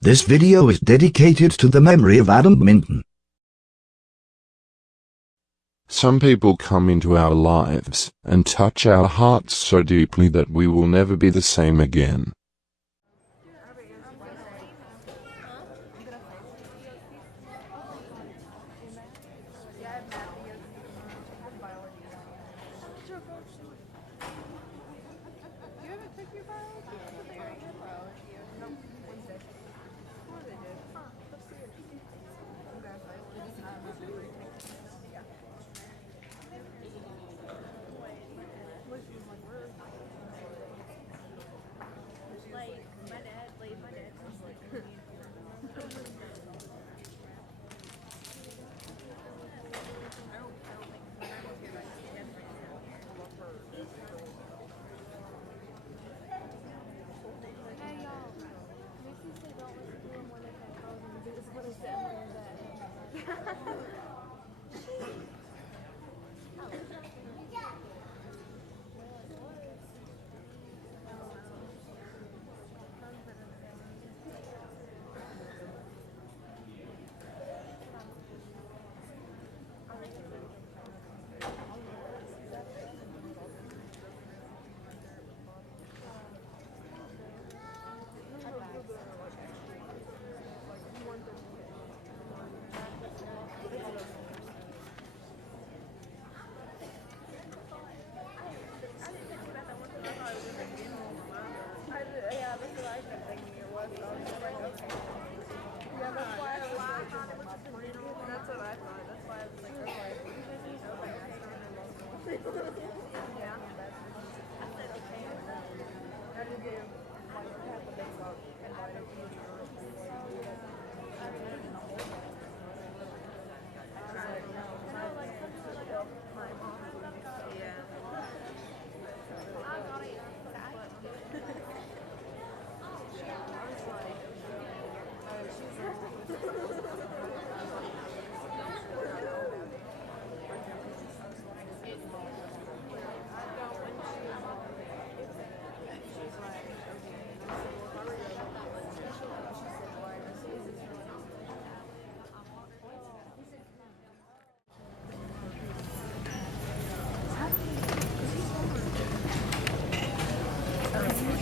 This video is dedicated to the memory of Adam Minton. Some people come into our lives and touch our hearts so deeply that we will never be the same again.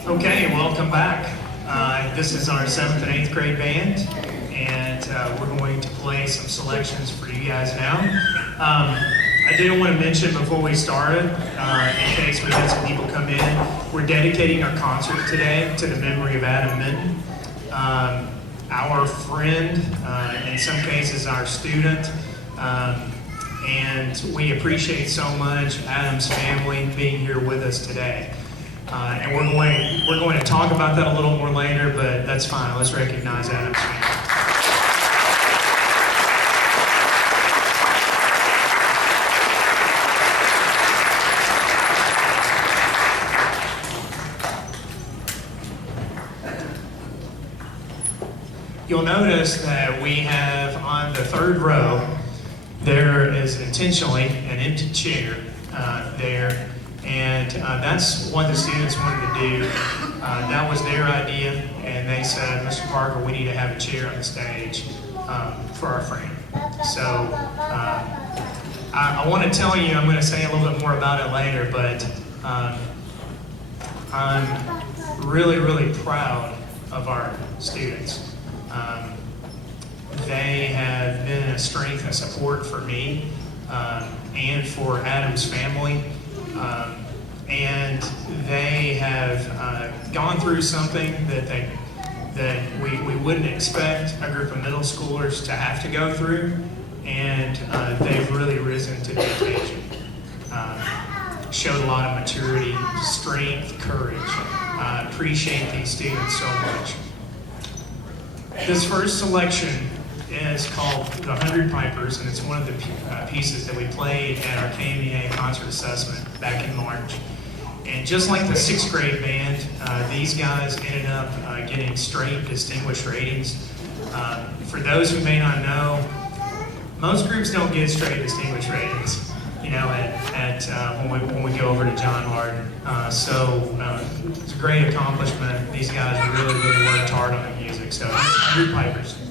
Okay, welcome back. This is our 7th and 8th grade band, and we're going to play some selections for you guys now. I did want to mention before we started, in case we had some people come in, we're dedicating our concert today to the memory of Adam Minton, our friend, in some cases our student, and we appreciate so much Adam's family being here with us today. And we're going to talk about that a little more later, but that's fine. Let's recognize Adam's family. You'll notice that we have on the 3rd row, there is intentionally an empty chair there. And that's what the students wanted to do. That was their idea, and they said, Mr. Parker, we need to have a chair on the stage for our friend. So I want to tell you, I'm going to say a little bit more about it later, but I'm really, really proud of our students. They have been a strength and support for me and for Adam's family. And they have gone through something that we wouldn't expect a group of middle schoolers to have to go through, and they've really risen to the occasion. Showed a lot of maturity, strength, courage. I appreciate these students so much. This first selection is called The 100 Pipers, and it's one of the pieces that we played at our KMEA concert assessment back in March. And just like the 6th grade band, these guys ended up getting straight distinguished ratings. For those who may not know, most groups don't get straight distinguished ratings, you know, when we go over to John Hardin. So it's a great accomplishment. These guys really, really worked hard on the music. music. So 100 pipers.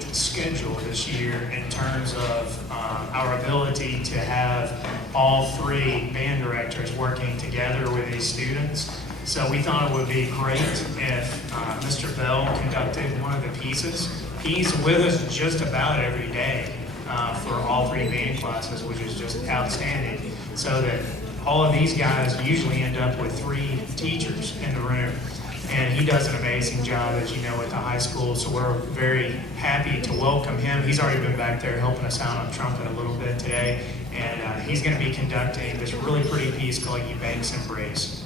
great schedule this year in terms of our ability to have all three band directors working together with these students. So we thought it would be great if Mr. Bell conducted one of the pieces. He's with us just about every day for all three band classes, which is just outstanding. So that all of these guys usually end up with three teachers in the room. And he does an amazing job, as you know, at the high school, so we're very happy to welcome him. He's already been back there helping us out on trumpet a little bit today, and he's going to be conducting this really pretty piece called "You Banks Embrace."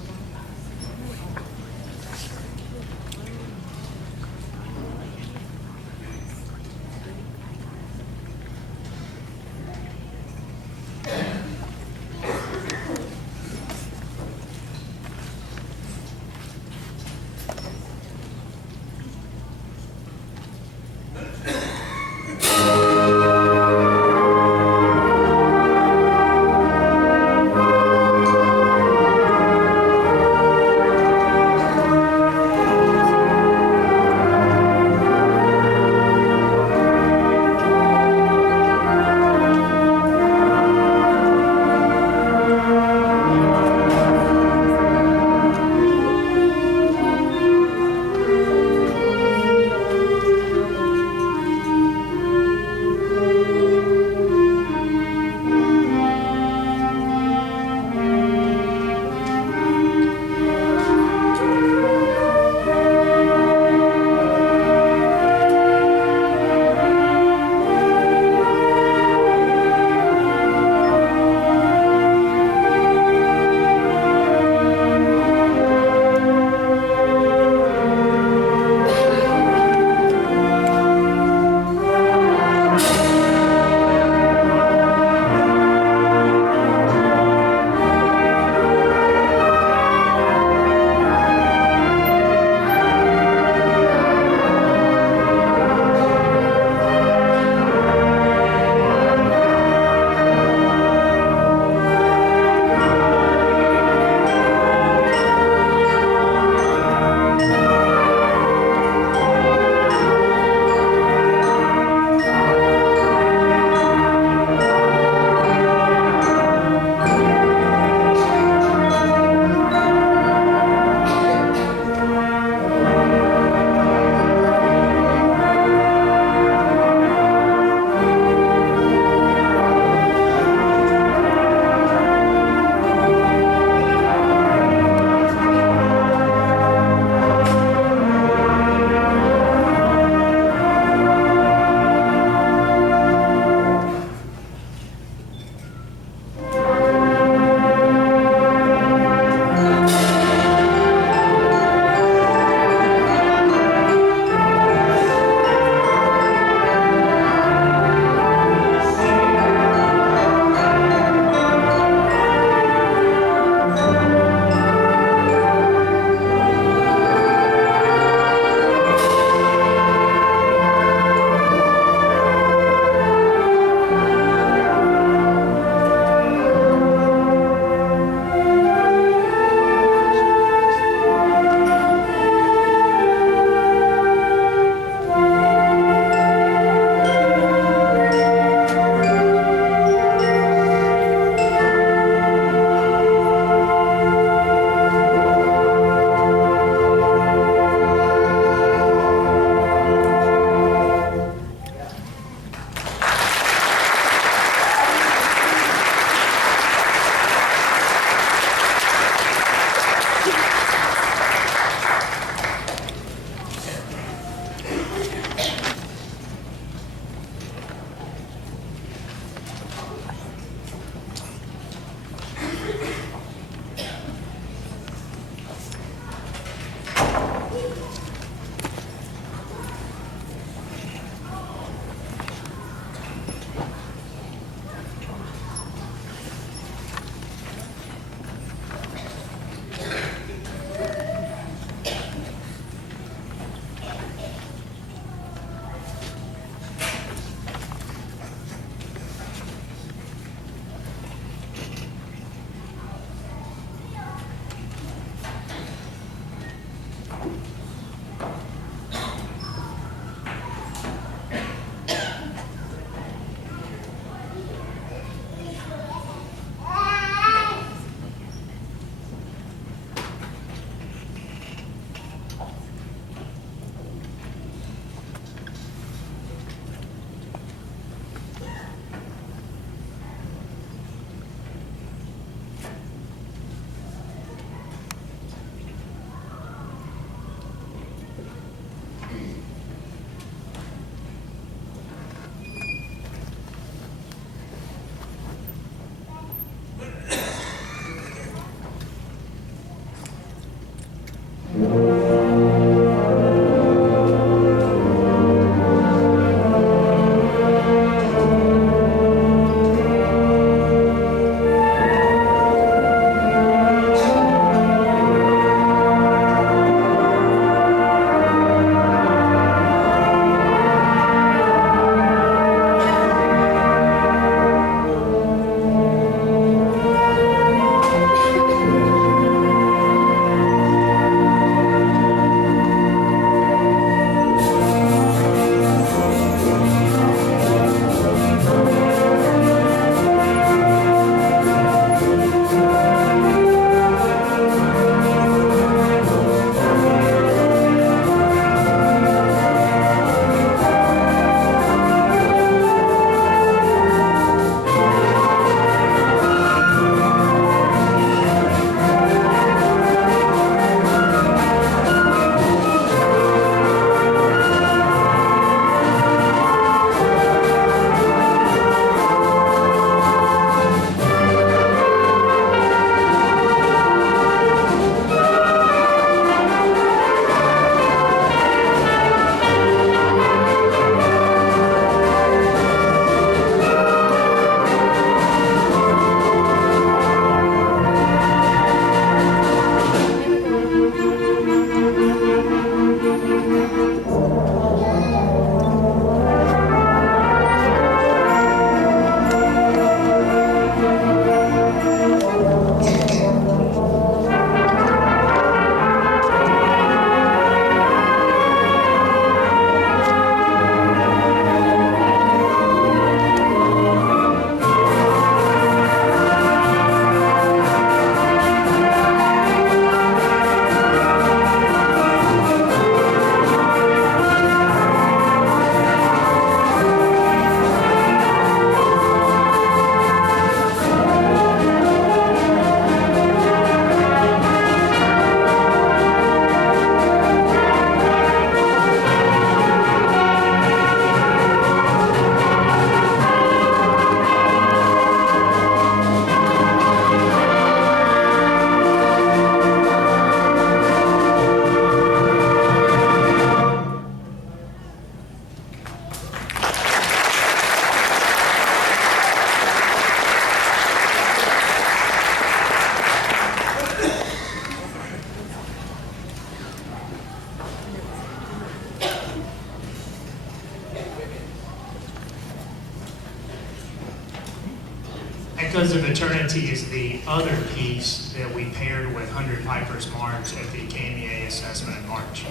Echoes of Eternity is the other piece that we paired with 100 Pipers March at the KMEA assessment in March.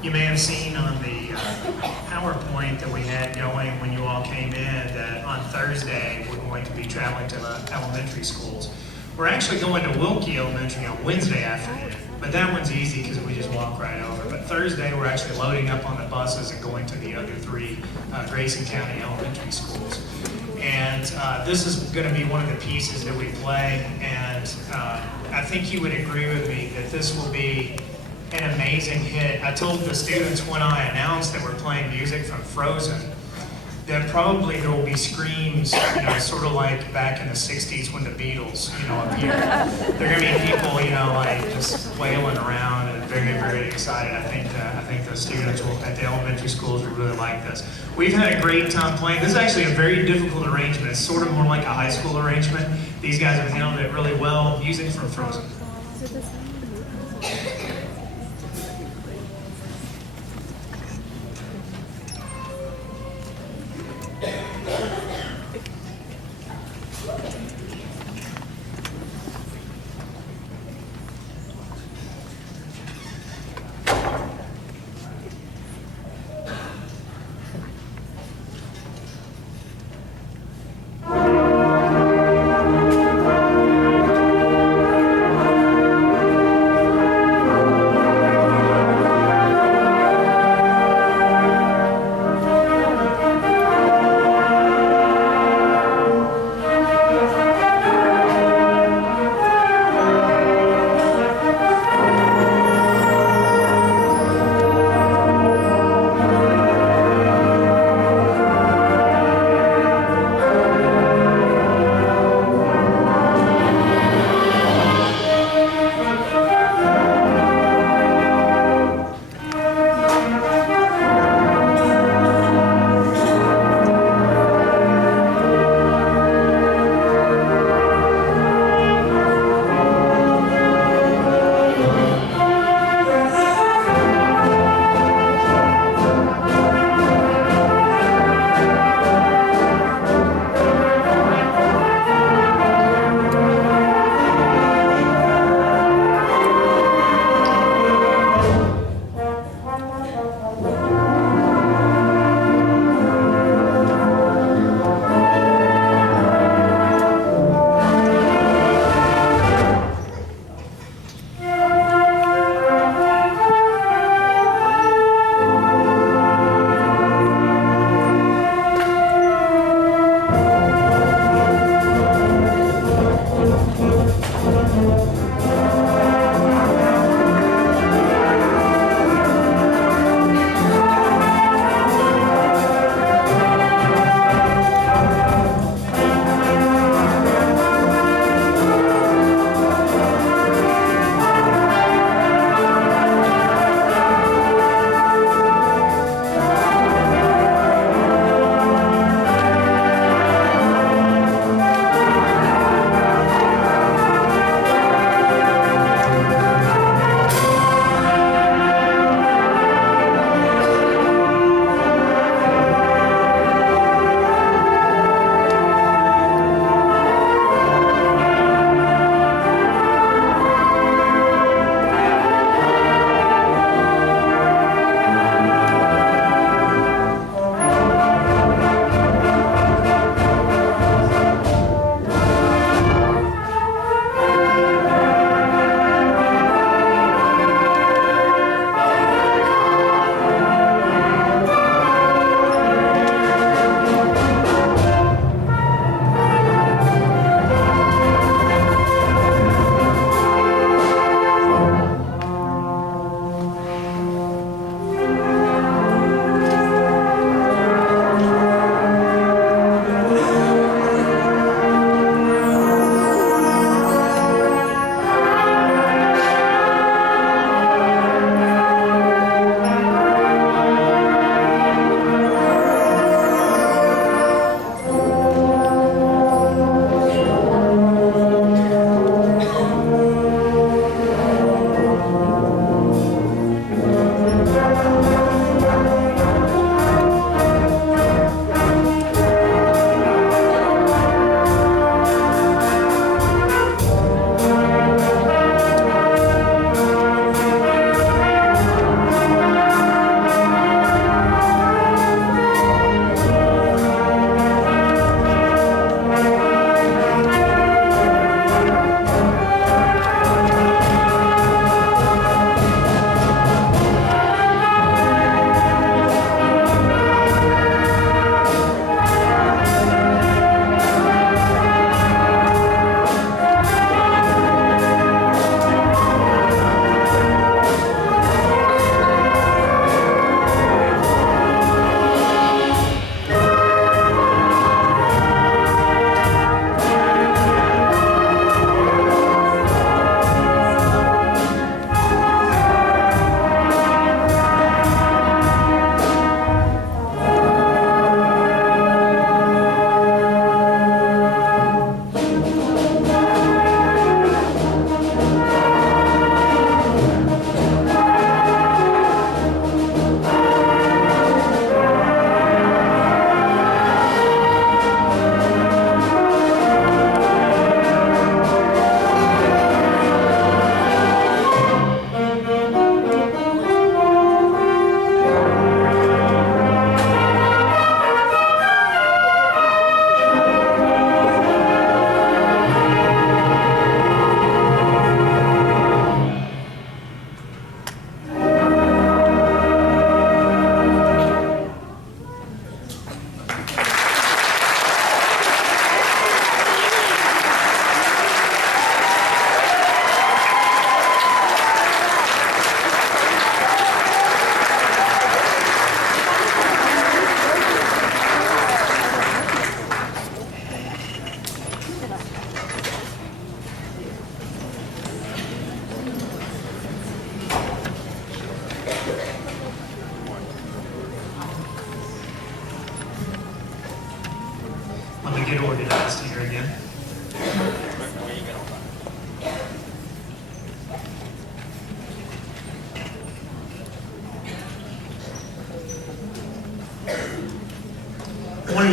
You may have seen on the PowerPoint that we had going when you all came in that on Thursday we're going to be traveling to the elementary schools. We're actually going to Wilkie Elementary on Wednesday afternoon, but that one's easy because we just walk right over. But Thursday we're actually loading up on the buses and going to the other three Grayson County elementary schools. And this is going to be one of the pieces that we play, and I think you would agree with me that this will be an amazing hit. I told the students when I announced that we're playing music from Frozen that probably there will be screams, you know, sort of like back in the 60s when the Beatles, you know, appeared. There are going to be people, you know, like just wailing around and very, very excited. I think the students will, at the elementary schools will really like this. We've had a great time playing. This is actually a very difficult arrangement. It's sort of more like a high school arrangement. These guys have handled it really well. Music from Frozen.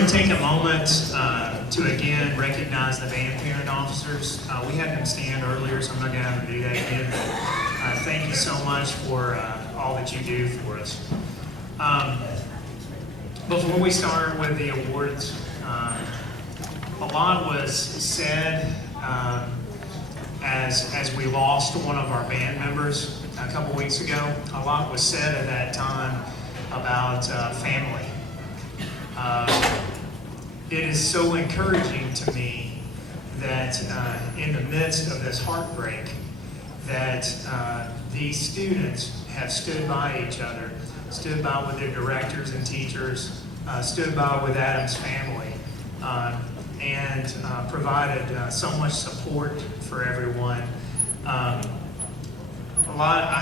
to take a moment to again recognize the band parent officers. We had them stand earlier, so I'm not going to have to do that again. But thank you so much for all that you do for us. Before we start with the awards, a lot was said as we lost one of our band members a couple weeks ago. A lot was said at that time about family. It is so encouraging to me that in the midst of this heartbreak, that these students have stood by each other, stood by with their directors and teachers, stood by with Adam's family, and provided so much support for everyone. I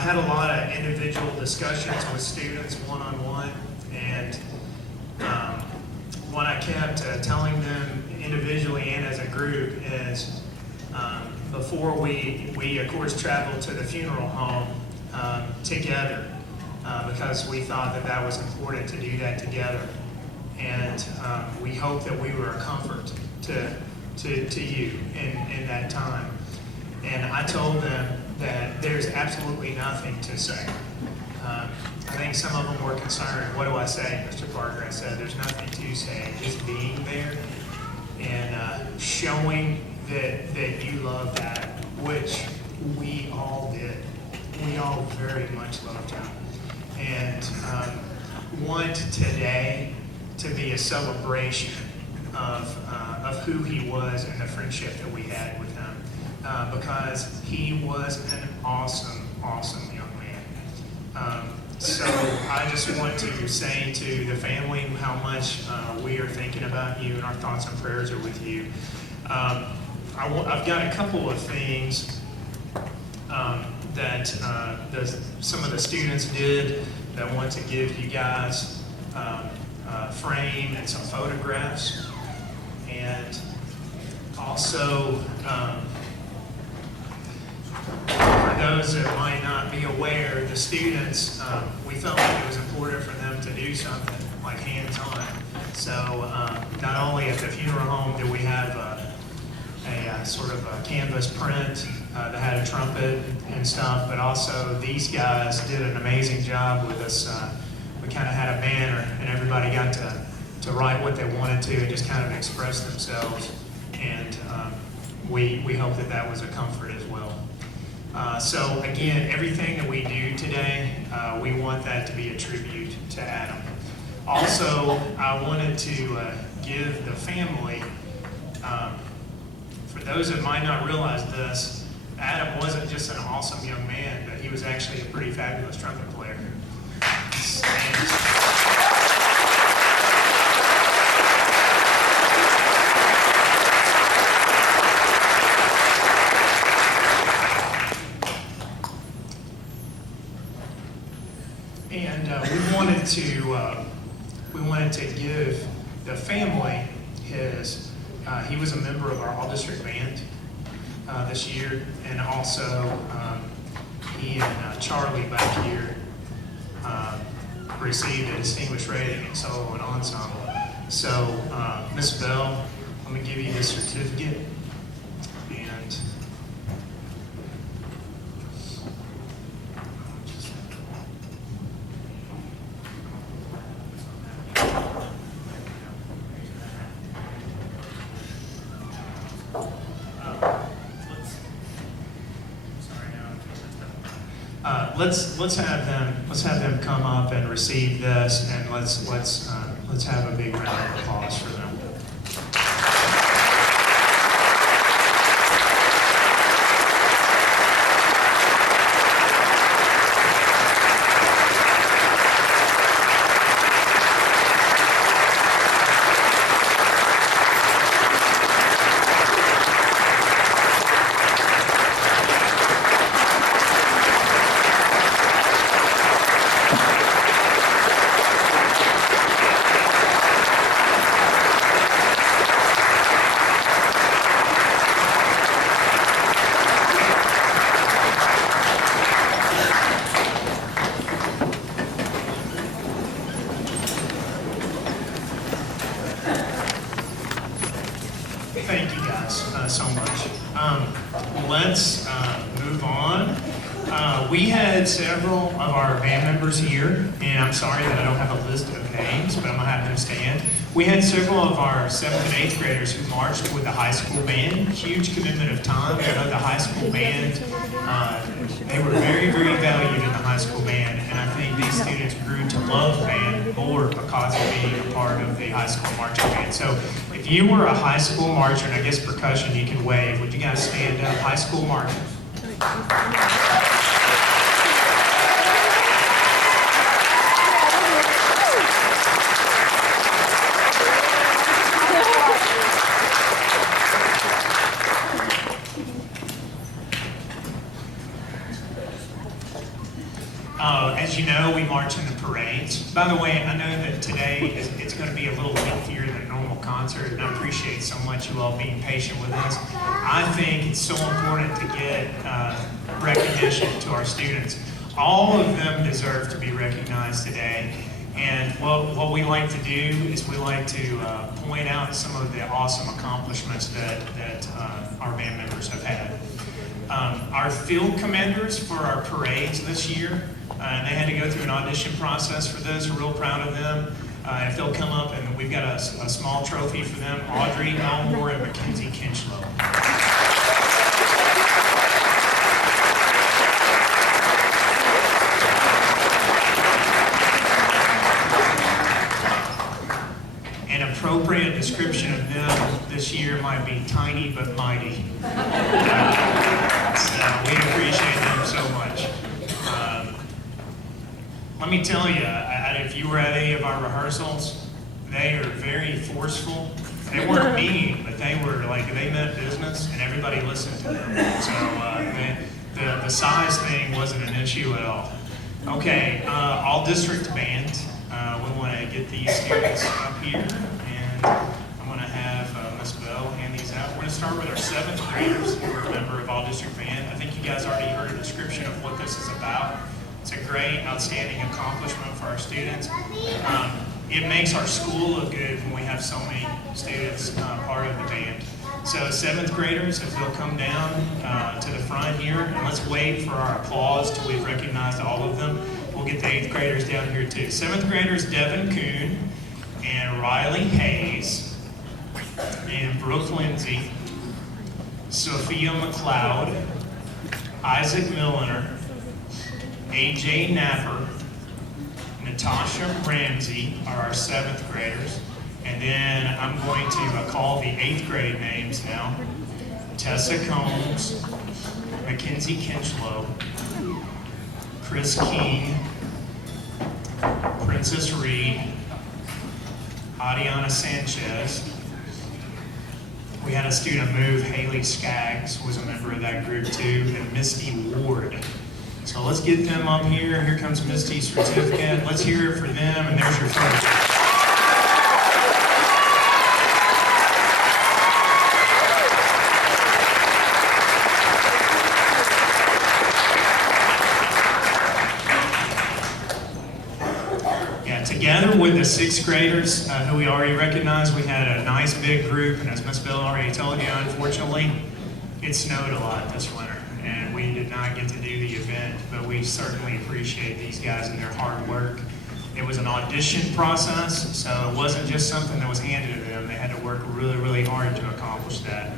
had a lot of individual discussions with students one-on-one, and what I kept telling them individually and as a group is before we of course traveled to the funeral home together because we thought that was important to do that together, and we hope that we were a comfort to you in that time. And I told them that there's absolutely nothing to say. I think some of them were concerned. What do I say, Mr. Parker? I said, there's nothing to say. Just being there and showing that you love that, which we all did. We all very much loved him. And want today to be a celebration of who he was and the friendship that we had with him. Because he was an awesome, awesome young man. So I just want to say to the family how much we are thinking about you, and our thoughts and prayers are with you. I've got a couple of things that some of the students did that I want to give you guys frame and some photographs. And also, for those that might not be aware, the students, we felt like it was important for them to do something like hands-on. So not only at the funeral home did we have a sort of a canvas print that had a trumpet and stuff, but also these guys did an amazing job with us. We kind of had a banner, and everybody got to write what they wanted to and just kind of express themselves. And we hope that was a comfort as well. So again, everything that we do today, we want that to be a tribute to Adam. Also, I wanted to give the family, for those that might not realize this, Adam wasn't just an awesome young man, but he was actually a pretty fabulous trumpet player. And we wanted to give the family his. He was a member of our all-district band this year, and also he and Charlie back here received a distinguished rating in solo and ensemble. So, Miss Bell, let me give you this certificate. And let's have them come up and receive this, and let's have a big round of applause for them. let's move on. We had several of our band members here, and I'm sorry that I don't have a list of names, but I'm gonna have them stand. We had several of our 7th and 8th graders who marched with the high school band. Huge commitment of time. I know the high school band, they were very, very valued in the high school band, and I think these students grew to love band more because of being a part of the high school marching band. So if you were a high school marcher, and I guess percussion you can wave, would you guys stand up? High school marcher. As you know, we march in the parades. By the way, I know that today it's going to be a little lengthier than a normal concert, and I appreciate so much you all being patient with us. I think it's so important to get recognition to our students. All of them deserve to be recognized today. And what we like to do is we like to point out some of the awesome accomplishments that our band members have had. Our field commanders for our parades this year, they had to go through an audition process for this. We're real proud of them. If they'll come up, and we've got a small trophy for them, Audrey Elmore and Mackenzie Kinchlow. An appropriate description of them this year might be tiny but mighty. So we appreciate them so much. Let me tell you, if you were at any of our rehearsals, they are very forceful. They weren't mean, but they were like, they meant business, and everybody listened to them. So the size thing wasn't an issue at all. Okay, all district band. We want to get these students up here, and I'm going to have Miss Bell hand these out. We're going to start with our 7th graders who are a member of all district band. I think you guys already heard a description of what this is about. It's a great, outstanding accomplishment for our students. It makes our school look good when we have so many students part of the band. So 7th graders, if they'll come down to the front here, and let's wait for our applause till we've recognized all of them. We'll get the 8th graders down here too. 7th graders, Devin Kuhn and Riley Hayes and Brooke Lindsay, Sophia McLeod, Isaac Milliner, AJ Napper, Natasha Ramsey are our 7th graders. And then I'm going to call the 8th grade names now. Tessa Combs, Mackenzie Kinchlow, Chris King, Princess Reed, Adiana Sanchez. We had a student move, Haley Skaggs was a member of that group too, and Misty Ward. So let's get them up here. Here comes Misty's certificate. Let's hear it for them, and there's your photo. Together with the 6th graders who we already recognized, we had a nice big group, and as Ms. Bill already told you, unfortunately, it snowed a lot this winter, and we did not get to do the event, but we certainly appreciate these guys and their hard work. It was an audition process, so it wasn't just something that was handed to them. They had to work really, really hard to accomplish that.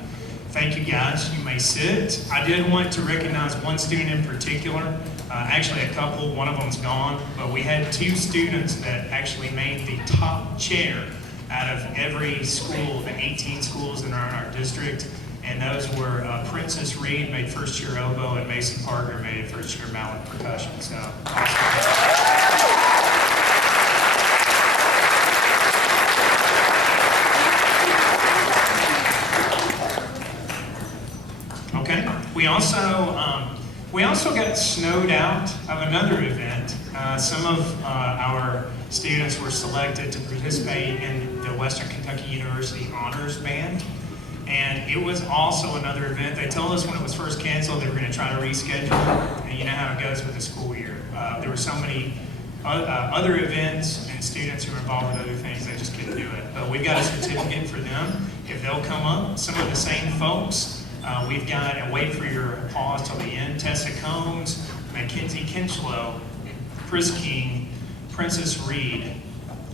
Thank you guys. You may sit. I did want to recognize one student in particular. Actually a couple, one of them's gone, but we had 2 students that actually made the top chair out of every school, the 18 schools that are in our district, and those were Princess Reed made first year oboe, and Mason Parker made first year mallet percussion. So awesome. Okay, we also got snowed out of another event. Some of our students were selected to participate in the Western Kentucky University Honors Band. And it was also another event. They told us when it was first canceled they were going to try to reschedule it. And you know how it goes with the school year. There were so many other events and students who were involved with other things, they just couldn't do it. But we've got a certificate for them. If they'll come up, some of the same folks We've got, and wait for your applause till the end, Tessa Combs, Mackenzie Kinchlow, Chris King, Princess Reed,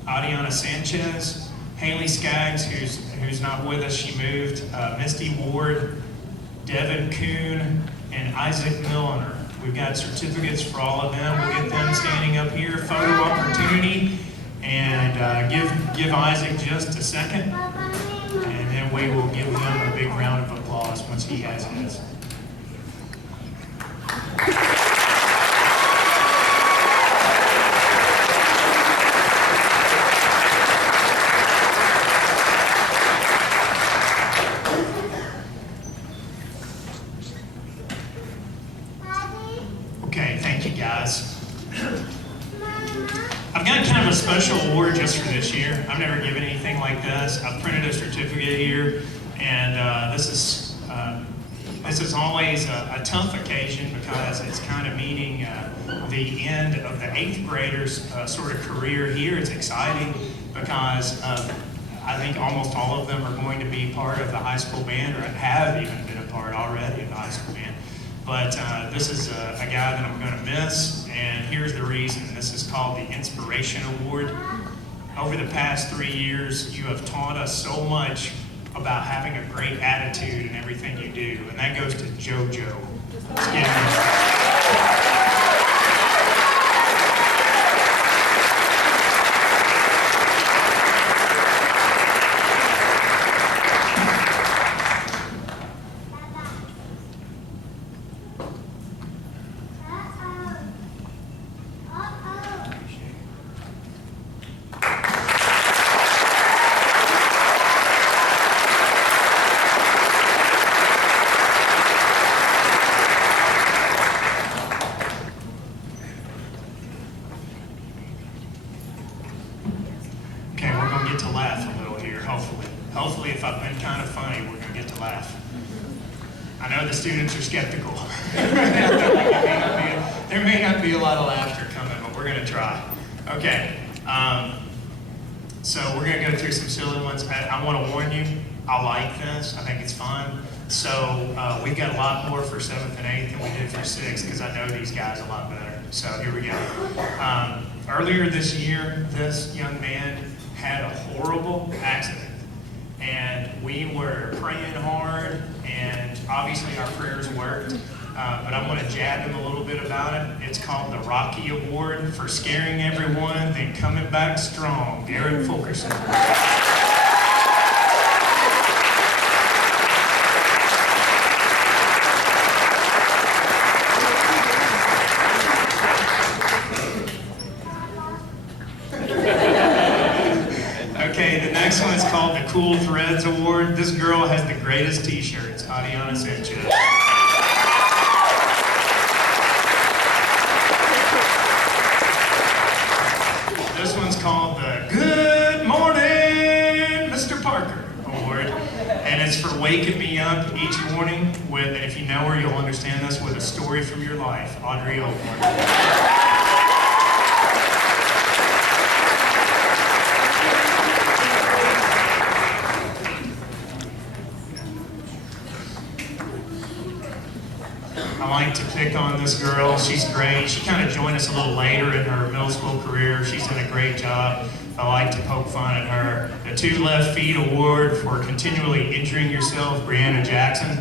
Adiana Sanchez, Haley Skaggs, who's not with us, she moved, Misty Ward, Devin Kuhn, and Isaac Milliner. We've got certificates for all of them. We'll get them standing up here, photo opportunity, and give Isaac just a second, and then we will give him a big round of applause once he has his. Okay, thank you guys. I've got kind of a special award just for this year. I've never given anything like this. I've printed a certificate here, and this is always a tough occasion because it's kind of meeting the end of the 8th graders' sort of career here. It's exciting because I think almost all of them are going to be part of the high school band, or have even been a part already of the high school band. But this is a guy that I'm going to miss, and here's the reason. This is called the Inspiration Award. Over the past 3 years, you have taught us so much about having a great attitude in everything you do, and that goes to JoJo. Hopefully, if I've been kind of funny, we're going to get to laugh. I know the students are skeptical. There may not be a lot of laughter coming, but we're going to try. Okay, so we're going to go through some silly ones. I want to warn you, I like this. I think it's fun. So we've got a lot more for 7th and 8th than we did for 6th because I know these guys a lot better. So here we go. Earlier this year, this young man had a horrible accident. And we were praying hard, and obviously our prayers worked, but I'm going to jab him a little bit about it. It's called the Rocky Award for scaring everyone, then coming back strong. Garrett Fulkerson. Okay, the next one is called the Cool Threads Award. This girl has the greatest t-shirts, Adiana Sanchez. This one's called the Good Morning, Mr. Parker Award. And it's for waking me up each morning with, and if you know her, you'll understand this, with a story from your life, Audrey Oldmore. I like to pick on this girl. She's great. She kind of joined us a little later in her middle school career. She's done a great job. I like to poke fun at her. The 2 Left Feet Award for continually injuring yourself, Brianna Jackson.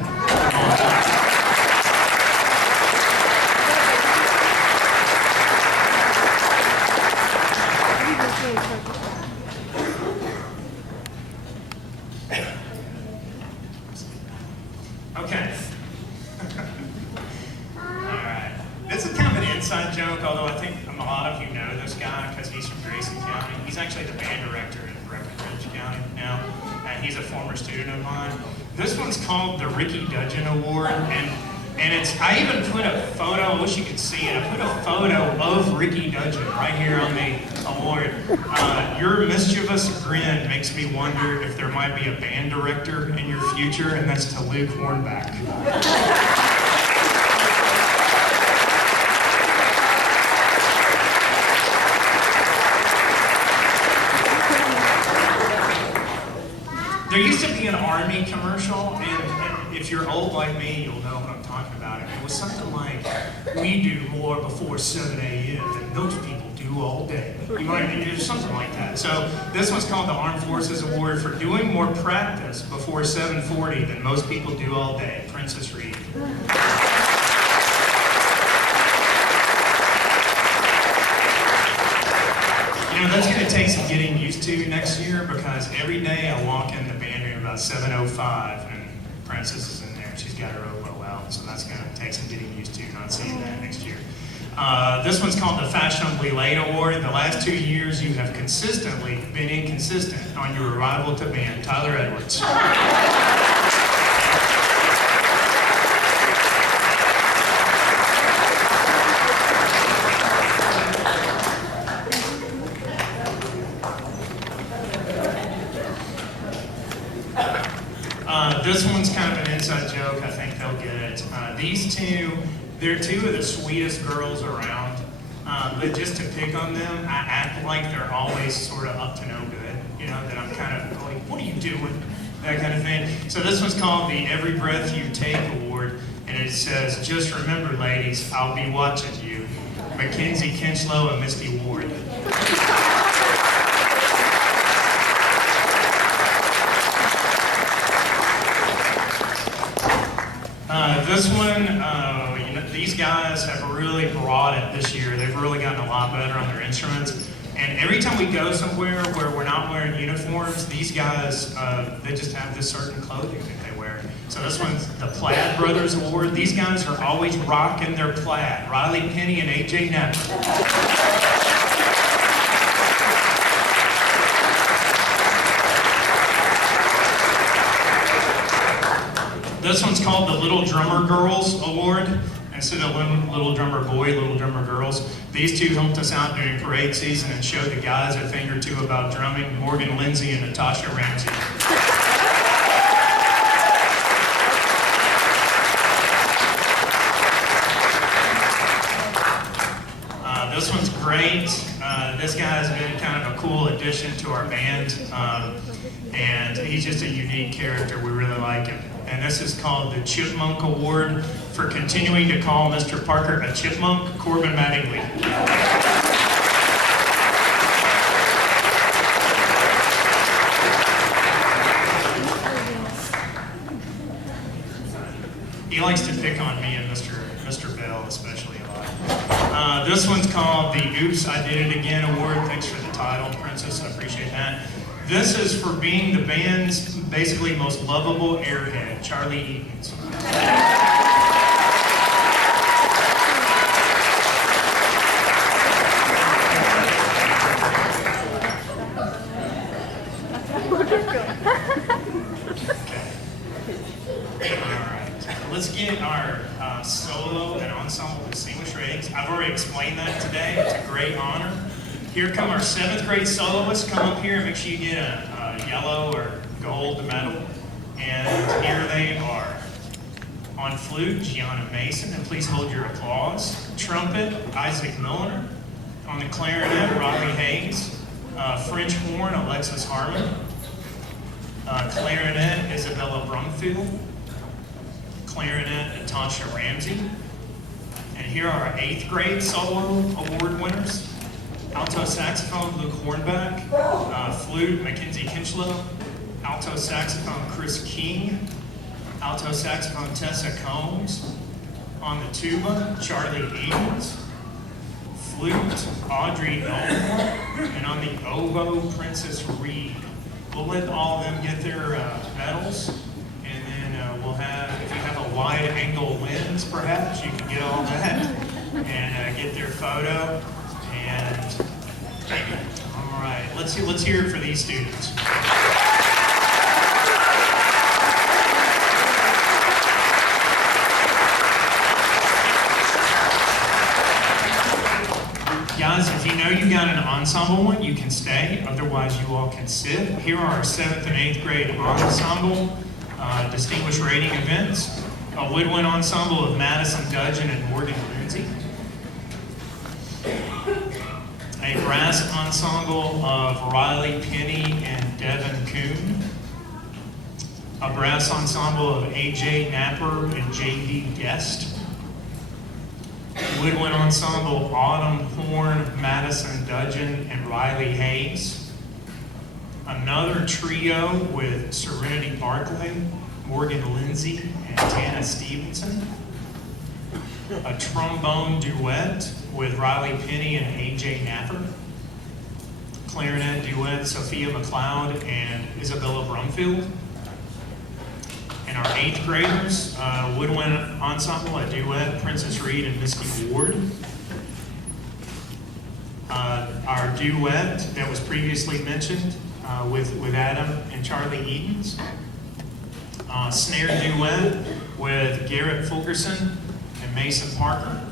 Okay. This is kind of an inside joke, although I think a lot of you know this guy because he's from Grayson County. He's actually the band director in Breckenridge County now, and he's a former student of mine. This one's called the Ricky Dudgeon Award, and it's, I even put a photo, I wish you could see it, I put a photo of Ricky Dudgeon right here on the award. Your mischievous grin makes me wonder if there might be a band director in your future, and that's to Luke Hornback. There used to be an Army commercial, and if if you're old like me, you'll know what I'm talking about. It was something like, we do more before 7 a.m. than those people do all day. You know what I mean? It was something like that. So this one's called the Armed Forces Award for doing more practice before 7:40 than most people do all day. Princess Reed. You know, that's going to take some getting used to next year, because every day I walk in the band room about 7:05 and Princess is in there. She's got her oboe out, so that's going to take some getting used to, not seeing that next year. This one's called the Fashionably Late Award. The last 2 years you have consistently been inconsistent on your arrival to band. Tyler Edwards. This one's kind of an inside joke. I think they'll get it. These two, they're two of the sweetest girls around. But just to pick on them, I act like they're always sort of up to no good. You know, that I'm kind of like, what are you doing? That kind of thing. So this one's called the Every Breath You Take Award. And it says, just remember, ladies, I'll be watching you. Mackenzie Kinchlow and Misty Ward. This one, you know, these guys have really brought it this year. They've really gotten a lot better on their instruments. And every time we go somewhere where we're not wearing uniforms, these guys, they just have this certain clothing that they wear. So this one's the Plaid Brothers Award. These guys are always rocking their plaid. Riley Penny and AJ Napper. This one's called the Little Drummer Girls Award. Instead of Little Drummer Boy, Little Drummer Girls. These two helped us out during parade season and showed the guys a thing or two about drumming. Morgan Lindsay and Natasha Ramsey. This one's great. This guy's been kind of a cool addition to our band. And he's just a unique character. We really like him. And this is called the Chipmunk Award for continuing to call Mr. Parker a chipmunk, Corbin Mattingly. He likes to pick on me and Mr. Bell especially a lot. This one's called the Oops, I Did It Again Award. Thanks for the title, Princess. I appreciate that. This is for being the band's basically most lovable airhead, Charlie Eaton's. Let's get our solo and ensemble distinguished ratings. I've already explained that today. It's a great honor. Here come our 7th grade soloists. Come up here and make sure you get a yellow or gold medal. And here they are. On flute, Gianna Mason, and please hold your applause. Trumpet, Isaac Milner. On the clarinet, Riley Hayes. French horn, Alexis Harmon. Clarinet, Isabella Brumfield. Clarinet, Natasha Ramsey. And here are our 8th grade solo award winners. Alto saxophone, Luke Hornback. Flute, Mackenzie Kinchlow. Alto saxophone, Chris King. Alto saxophone, Tessa Combs. On the tuba, Charlie Edens. Flute, Audrey Elmore. And on the oboe, Princess Reed. We'll let all of them get their medals. And then we'll have, if you have a wide angle lens, perhaps, you can get all that. And get their photo. And all right, let's hear it for these students. Guys, if you know you got an ensemble one, you can stay. Otherwise, you all can sit. Here are our 7th and 8th grade ensemble distinguished rating events. A woodwind ensemble of Madison Dudgeon and Morgan Lindsay. A brass ensemble of Riley Penny and Devin Kuhn. A brass ensemble of A.J. Napper and J.D. Guest. Woodwind ensemble Autumn Horn, Madison Dudgeon, and Riley Hayes. Another trio with Serenity Barclay, Morgan Lindsay, and Tana Stevenson. A trombone duet with Riley Penny and A.J. Napper. Clarinet duet, Sophia McLeod and Isabella Brumfield. And our 8th graders, woodwind ensemble, a duet, Princess Reed and Misty Ward. Our duet that was previously mentioned with Adam and Charlie Edens. Snare duet with Garrett Fulkerson and Mason Parker.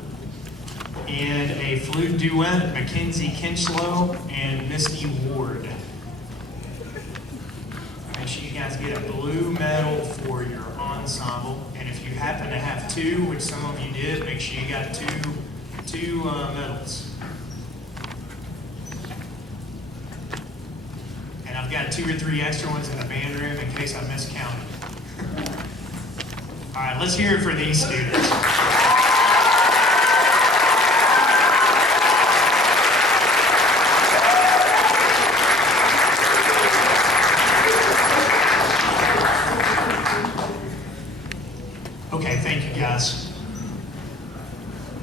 And a flute duet, Mackenzie Kinchlow and Misty Ward. Make sure you guys get a blue medal for your ensemble. And if you happen to have 2, which some of you did, make sure you got two medals. And I've got 2 or 3 extra ones in the band room in case I miscounted. All right, let's hear it for these students. Okay, thank you guys.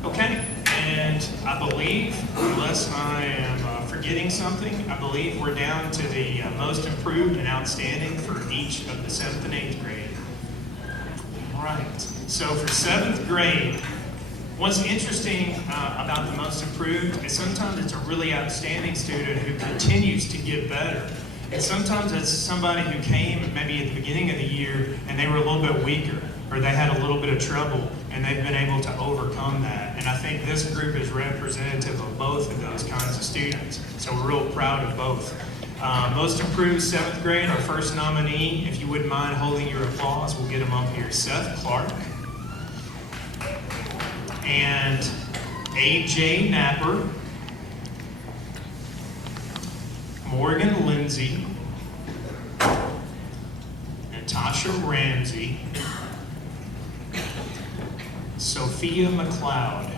Okay, and I believe, unless I am forgetting something, I believe we're down to the most improved and outstanding for each of the 7th and 8th grade. All right, so for 7th grade, what's interesting about the most improved is sometimes it's a really outstanding student who continues to get better. And sometimes it's somebody who came maybe at the beginning of the year and they were a little bit weaker, or they had a little bit of trouble, and they've been able to overcome that. And I think this group is representative of both of those kinds of students. So we're real proud of both. Most improved 7th grade, our first nominee, if you wouldn't mind holding your applause, we'll get him up here, Seth Clark. And A.J. Napper, Morgan Lindsay, Natasha Ramsey, Sophia McLeod.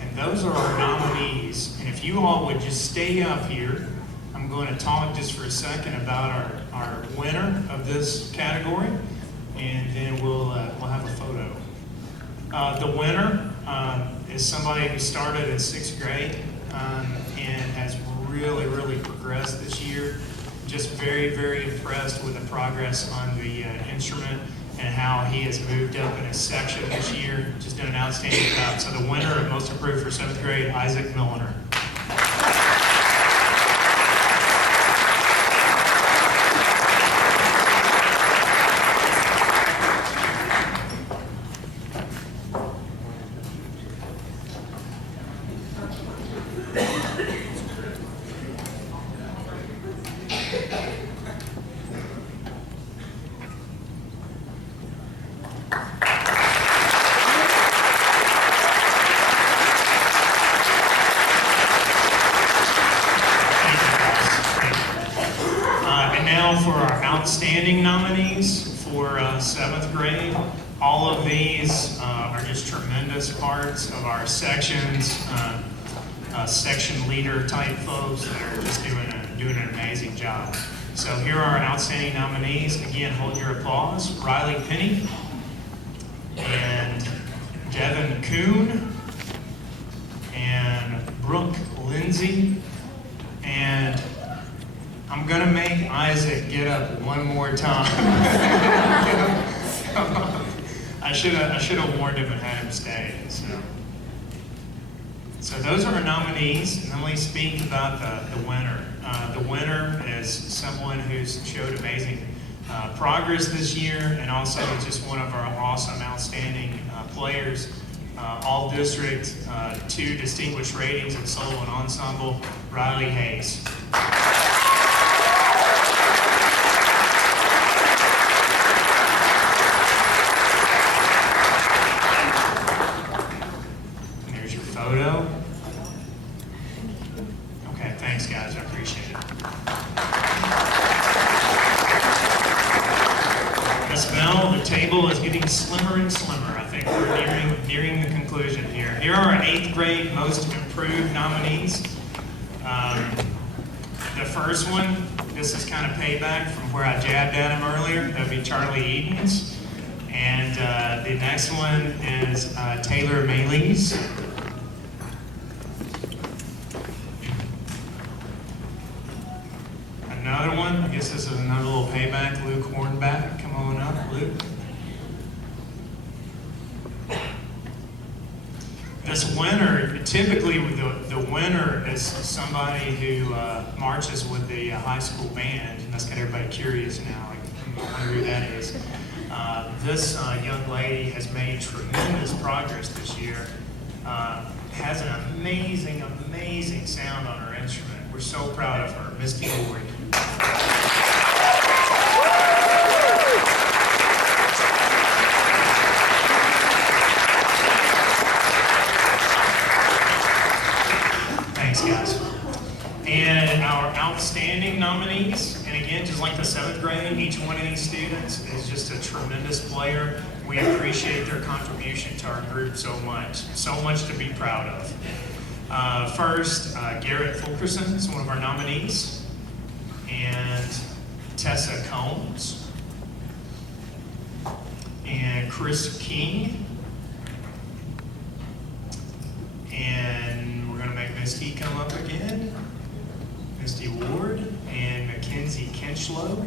And those are our nominees. And if you all would just stay up here, I'm going to talk just for a second about our winner of this category, and then we'll have a photo. The winner is somebody who started in 6th grade and has really progressed this year. Just very impressed with the progress on the instrument and how he has moved up in his section this year. Just done an outstanding job. So the winner of Most Improved for 7th grade, Isaac Milliner. For our outstanding nominees for 7th grade. All of these are just tremendous parts of our sections, section leader type folks that are just doing an amazing job. So here are our outstanding nominees. Again, hold your applause. Riley Penny and Devin Kuhn and Brooke Lindsay, and I'm gonna make Isaac get up one more time. I should have warned him and had him stay. So those are our nominees. And let me speak about the winner. The winner is someone who's showed amazing progress this year, and also just one of our awesome, outstanding players. All district, 2 distinguished ratings in solo and ensemble, Riley Hayes. Photo. Okay, thanks guys, I appreciate it. nearing the conclusion here. Here are our 8th grade most improved nominees. The first one, this is kind of payback from where I jabbed at him earlier. That would be Charlie Edens. And the next one is Taylor Maylees. Another one, I guess this is another little payback, Luke Hornback. Come on up, Luke. This winner, typically the winner is somebody who marches with the high school band, and that's got everybody curious now. I wonder who that is. This young lady has made tremendous progress this year. Has an amazing, amazing sound on her instrument. We're so proud of her, Misty Ward. Thanks, guys. And our outstanding nominees, and again, just like the 7th grade, each one of these students is just a tremendous player. We appreciate their contribution to our group so much to be proud of. First, Garrett Fulkerson is one of our nominees, and Tessa Combs, and Chris King, and we're going to make Misty come up again, Misty Ward, and Mackenzie Kinchlow.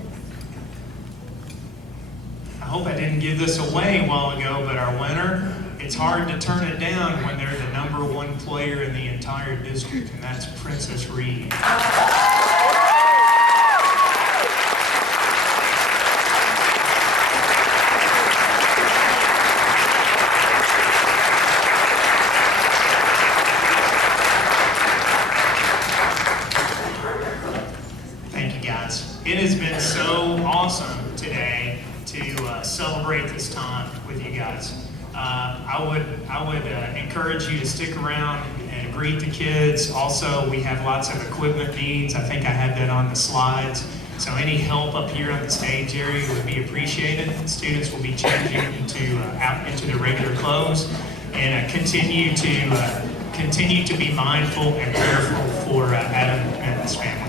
I hope I didn't give this away a while ago, but our winner, it's hard to turn it down when they're the #1 player in the entire district, and that's Princess Reed. Thank you, guys. It has been so awesome today to celebrate this time with you guys. I would encourage you to stick around and greet the kids. Also, we have lots of equipment needs. I think I had that on the slides. So any help up here on the stage area would be appreciated. Students will be changing out into their regular clothes, and continue to be mindful and prayerful for Adam and his family.